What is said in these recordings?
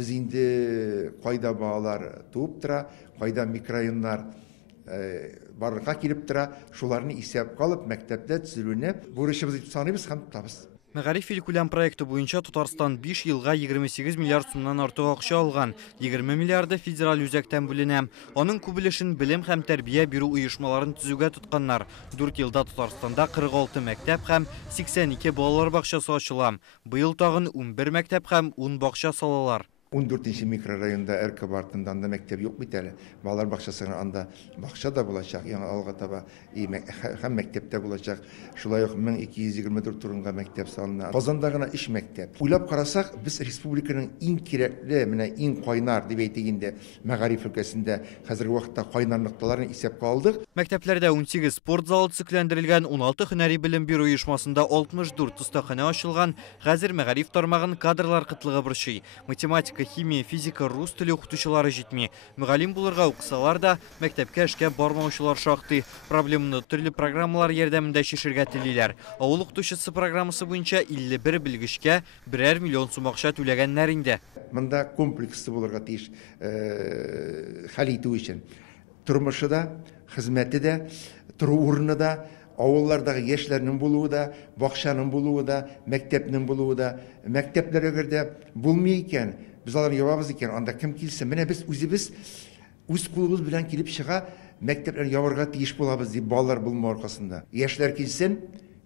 Biz инде кайда балалар туып тора, кайда микрорайоннар барлыкка килеп тора, шуларны исәпкә алып, мәктәптә төзелүне бурычыбыз дип саныйбыз һәм тотабыз. Мәгариф Илкүләм проекты буенча Татарстан 5 елга 28 миллиард сумнан артык акча алган, 20 миллиарды федераль үзәктән бүленә. Аның күп өлешен белем һәм тәрбия бирү оешмаларын төзүгә тотканнар. 4 елда Татарстанда 46 мәктәп һәм 82 балалар бакчасы ачыла. Быел тагын 11 мәктәп һәм 10 бакча салалар. 14 микрорайонда РК бартында анда мәктәп юк бит әле. Балалар бакчасына анда бакча да булачак, яңа алга таба һәм мәктәптә булачак. Шулай ук 1224 турынга мәктәп салына. Казанда гына 3 мәктәп. Уйлап карасак, без республиканың иң кирәкле, менә иң кайнар дип әйтегендә, мәгариф өлкәсендә хәзерге вакытта кайнар нокталарын исәпкә алдык. Мәктәпләрдә 18 спорт залы төзекләндерелгән, 16 һөнәри белем бирү оешмасында 64 остахана ачылган. Хәзер мәгариф тармагын кадрлар кытлыгы борчый. Математика, химия, физика, рус теле укытучылары җитми. Мөгаллим булырга укысалар да, мәктәпкә эшкә бармаучылар шактый. Проблеманы төрле программалар ярдәмендә чишергә телиләр. Авыл укытучысы программасы буенча 51 белгечкә 1 миллион сум акча түләгәннәр инде. Монда комплекслы булырга тиеш хәл итү өчен. Тормышы да, хезмәте дә, туры урыны да, авыллардагы яшьләрнең булуы да, бакчаның булуы да, мәктәпнең булуы да, мәктәпләр әгәрдә булмый икән, biz аларны ябабыз икән, анда кем килсен, менә без үзебез үз кулыбыз белән килеп чыга, мәктәпләрне ябарга тиеш булабыз дип балалар булмау аркасында. Яшьләр килсен,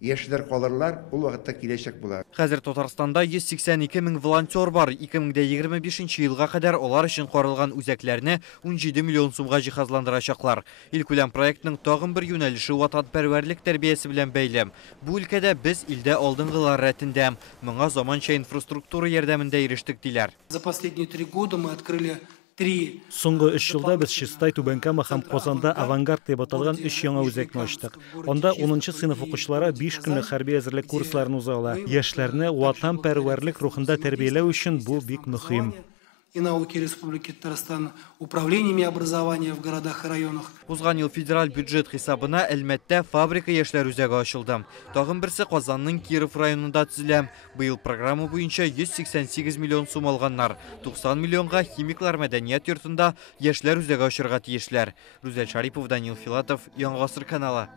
яшьләр калырлар, ул вакытта киләчәк була. Хәзер Татарстанда 182 мең волонтер бар. 2025 елга кадәр алар өчен каралган үзәкләрне 17 миллион сумга җиһазландырачаклар. Илкүләм проектның тагын бер юнәлеше ватанпәрвәрлек тәрбиясе белән бәйле. Бу өлкәдә без илдә алдынгылар рәтендә. Моңа заманча инфраструктура ярдәмендә ирештек диләр. За последние 3 года мы открыли 3. Соңгы 3 елда без Чистай, Түбәнкама һәм Казанда авангард дип аталган 3 яңа үзәкне ачтык. Анда 10-нчы сыйныф укучылары 5 көнлек хәрби әзерлек курсларын уза ала. Яшьләрне ватанпәрвәрлек рухында тәрбияләү өчен бу бик мөһим. И науки Республики Татарстан управлениями образования в городах и районах. Узган ел федераль бюджет хисабына Әлмәттә фабрика яшьләр үзәге ачылды. Тагын берсе Казанның Киров районында төзелә. Быел программа буенча 188 миллион сум алганнар. 90 миллионга химиклар мәдәният йортында яшьләр үзәге ачырга тиешләр. Рүзәл Шарипов, Данил Филатов, Яңа гасыр каналы.